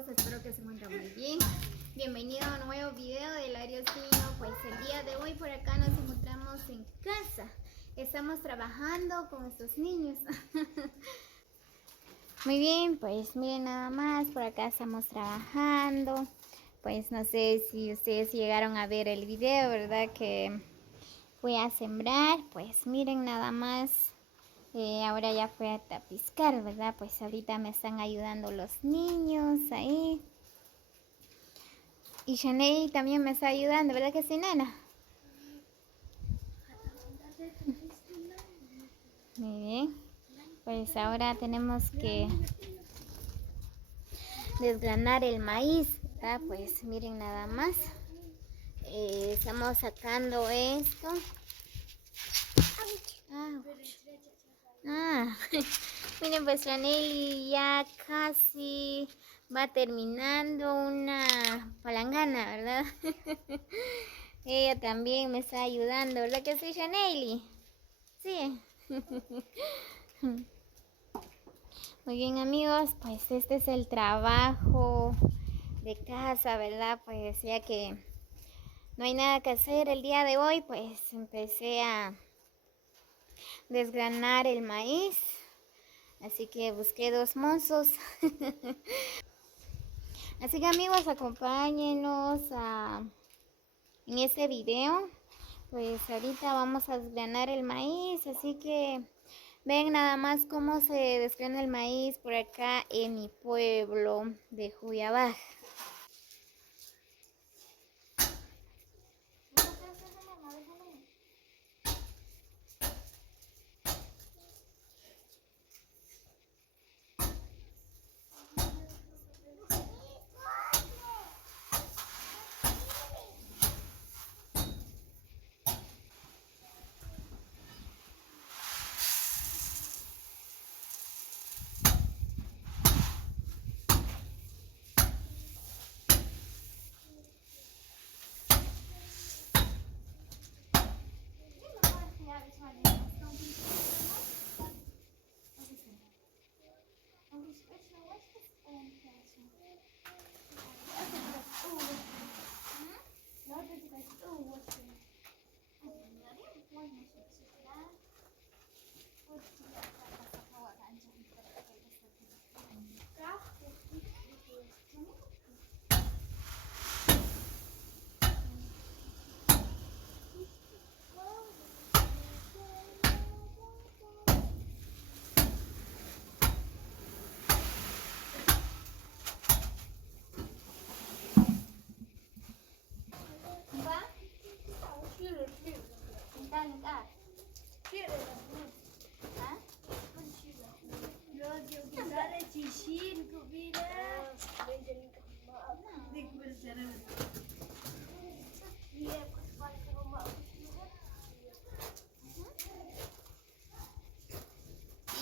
todos, espero que se encuentren muy bien. Bienvenido a un nuevo video del Ariosino. Pues el día de hoy por acá nos encontramos en casa. Estamos trabajando con estos niños. Muy bien, pues miren nada más, por acá estamos trabajando. Pues no sé si ustedes llegaron a ver el video, ¿verdad? Que voy a sembrar, pues miren nada más. Ahora ya fue a tapiscar, ¿verdad? Pues ahorita me están ayudando los niños ahí. Y Shanae también me está ayudando, ¿verdad que sí, nena? Muy bien. Pues ahora tenemos que desgranar el maíz, ¿verdad? Pues miren nada más. Estamos sacando esto. Miren, pues Shanae ya casi va terminando una palangana, ¿verdad? Ella también me está ayudando, ¿verdad que sí, Shanae? Sí. Muy bien, amigos, pues este es el trabajo de casa, ¿verdad? Pues ya que no hay nada que hacer el día de hoy, pues empecé a desgranar el maíz. Así que busqué dos mozos. Así que amigos, acompáñenos en este video. Pues ahorita vamos a desgranar el maíz. Así que ven nada más cómo se desgrana el maíz por acá en mi pueblo de Juyabaj.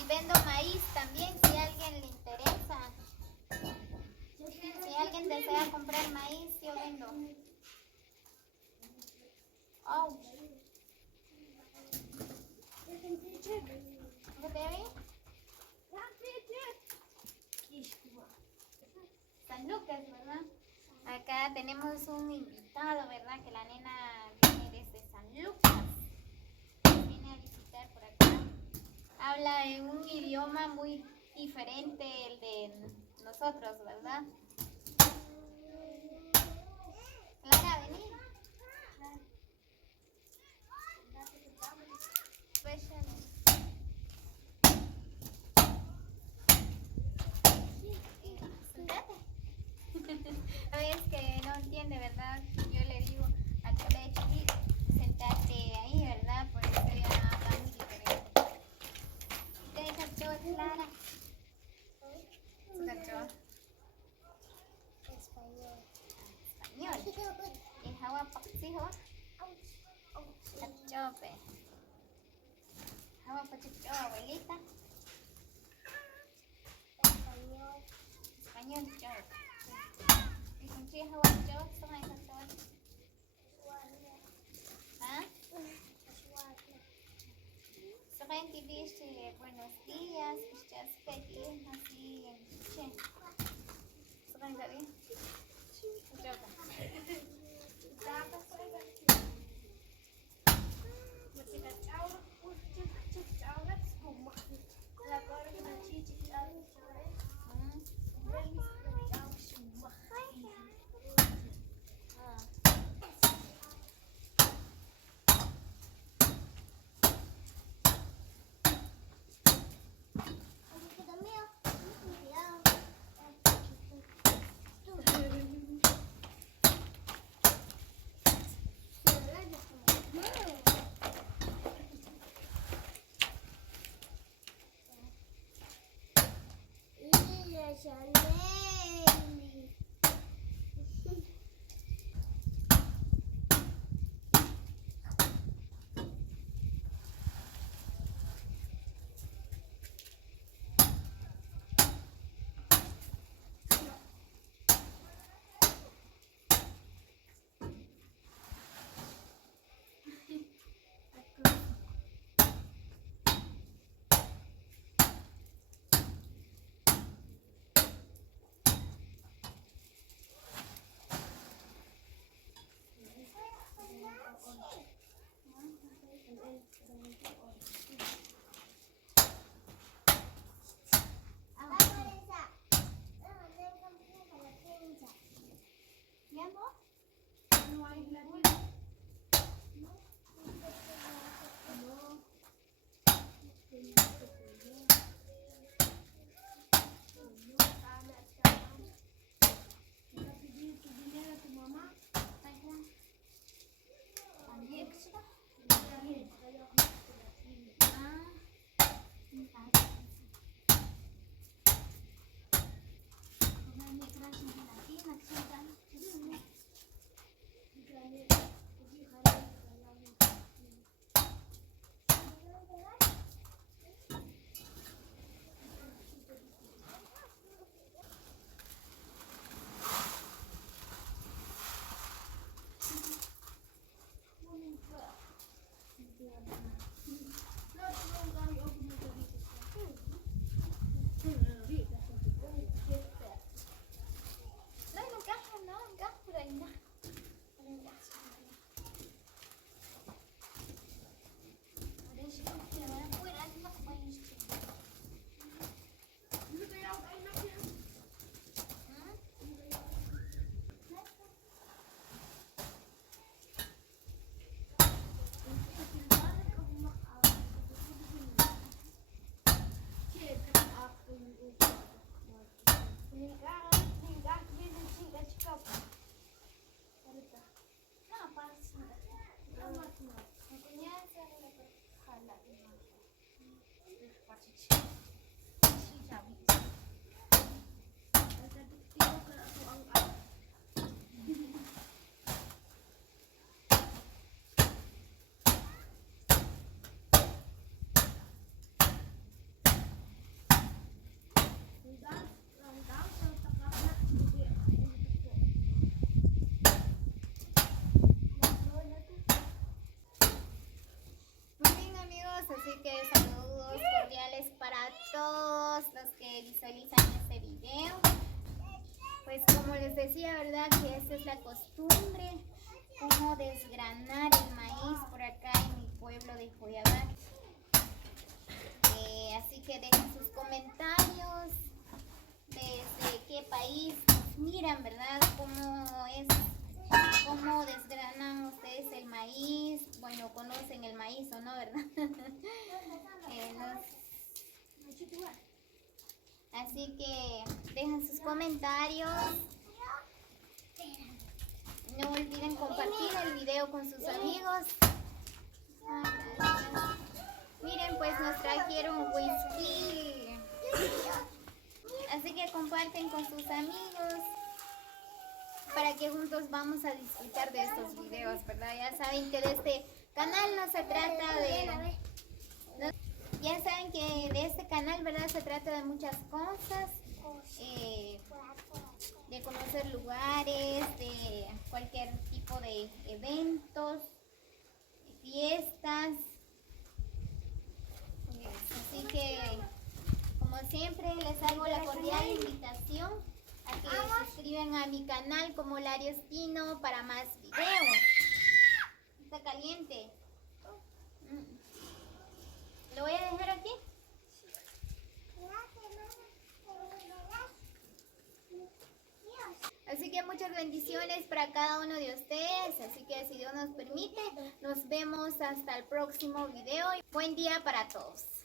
Y vendo maíz también si a alguien le interesa. Si alguien desea comprar maíz, yo vendo. Oh. ¿Qué te vi? San Lucas, ¿verdad? Acá tenemos un invitado, ¿verdad? Que la nena viene desde San Lucas. Viene a visitar por acá. Habla en un idioma muy diferente el de nosotros, ¿verdad? Clara, vení. No es que no entiende, ¿verdad? Yo le digo a Clechi, sentate ahí, ¿verdad? Por eso ella habla muy diferente. ¿Qué cachó, Clara? ¿Su cachó? Español. ¿Y Jawa Paxi, Jawa? Cachope. Jawa Pachucho, abuelita. Español. Español, yo. ¿Y con quién Jawa yo? ¿Son ahí con todo? ¿Ah? Saben que dice buenos días, quizás pedí así en che. Venga, bien. Así que saludos cordiales para todos los que visualizan este video. Pues como les decía, ¿verdad? Que esta es la costumbre, cómo desgranar el maíz por acá en mi pueblo de Joyabad. Así que dejen sus comentarios desde qué país miran, ¿verdad? ¿Cómo desgranan ustedes el maíz? Bueno, conocen el maíz o no, ¿verdad? Así que dejen sus comentarios. No olviden compartir el video con sus amigos. Miren, pues nos trajeron whisky. Así que comparten con sus amigos para que juntos vamos a disfrutar de estos videos, ¿verdad? Ya saben que de este canal no se trata de... Ya saben que de este canal, ¿verdad? Se trata de muchas cosas. De conocer lugares, de cualquier tipo de eventos, de fiestas. Así que, como siempre, les hago la cordial invitación a que se suscriban a mi canal como Lariostino para más videos. Está caliente. ¿Lo voy a dejar aquí? Así que muchas bendiciones para cada uno de ustedes. Así que si Dios nos permite, nos vemos hasta el próximo video. Buen día para todos.